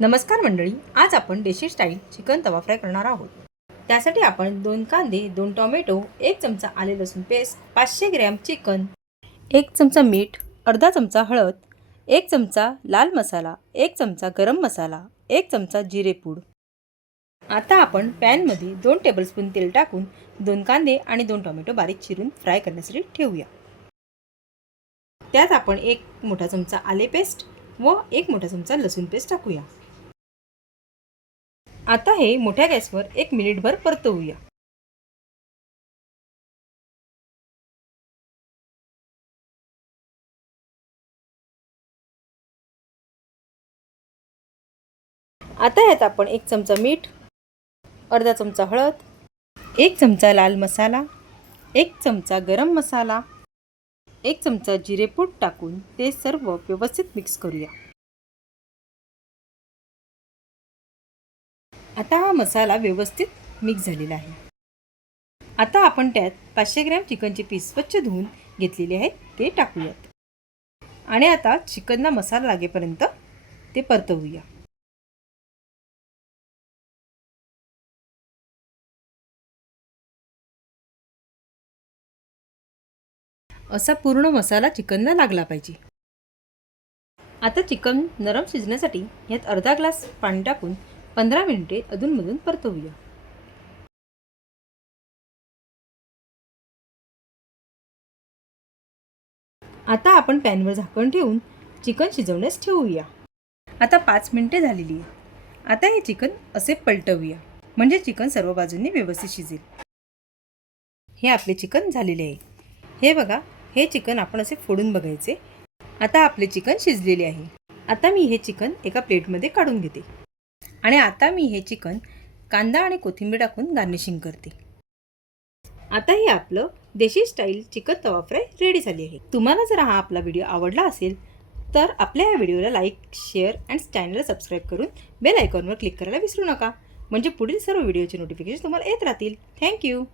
नमस्कार मंडळी, आज आपण देशी स्टाईल चिकन तवा फ्राय करणार आहोत। त्यासाठी आपण 2 कांदे, 2 टोमॅटो, 1 चमचा आले लसूण पेस्ट, 500 ग्रॅम चिकन, 1 चमचा मीठ, अर्धा चमचा हळद, 1 चमचा लाल मसाला, 1 चमचा गरम मसाला, 1 चमचा जिरे पूड। आता आपण पॅनमध्ये 2 टेबलस्पून तेल टाकून 2 कांदे आणि 2 टोमॅटो बारीक चिरून फ्राय करण्यासाठी ठेवूया। त्यात आपण 1 मोठा चमचा आले पेस्ट व 1 मोठा चमचा लसूण पेस्ट टाकूया। आता हे मोठ्या गॅसवर 1 मिनिटभर परतवूया। आता यात आपण 1 चमचा मीठ, अर्धा चमचा हळद, 1 चमचा लाल मसाला, 1 चमचा गरम मसाला, 1 चमचा जिरे पूड टाकून ते सर्व व्यवस्थित मिक्स करूया। आता हा मसाला व्यवस्थित मिक्स झालेला आहे। आता आपण त्यात 500 ग्रॅम चिकनचे पीस स्वच्छ धुवून घेतलेले आहेत ते टाकूयात आणि आता चिकनला मसाला लागेपर्यंत ते परतवूया। असा पूर्ण मसाला चिकनला लागला पाहिजे। आता चिकन नरम शिजण्यासाठी यात अर्धा ग्लास पाणी टाकून 15 मिनिटे अधूनमधून परतवूया। आता आपण पॅनवर झाकण ठेवून चिकन शिजवण्यास ठेवूया। आता 5 मिनिटे झालेली आहे। आता हे चिकन असे पलटवूया म्हणजे चिकन सर्व बाजूंनी व्यवस्थित शिजेल। हे आपले चिकन झालेले आहे। हे बघा, हे चिकन आपण असे फोडून बघायचे। आता आपले चिकन शिजलेले आहे। आता मी हे चिकन एका प्लेटमध्ये काढून घेते आणि आता मी हे चिकन कांदा आणि कोथिंबीर टाकून गार्निशिंग करते। आता हे आपलं देशी स्टाईल चिकन तवा फ्राय रेडी झाली आहे। तुम्हाला जर हा आपला व्हिडिओ आवडला असेल तर आपल्या या व्हिडिओला लाईक, शेअर आणि चॅनलला सबस्क्राईब करून बेल आयकॉनवर क्लिक करायला विसरू नका, म्हणजे पुढील सर्व व्हिडिओचे नोटिफिकेशन तुम्हाला येत राहतील। थँक्यू।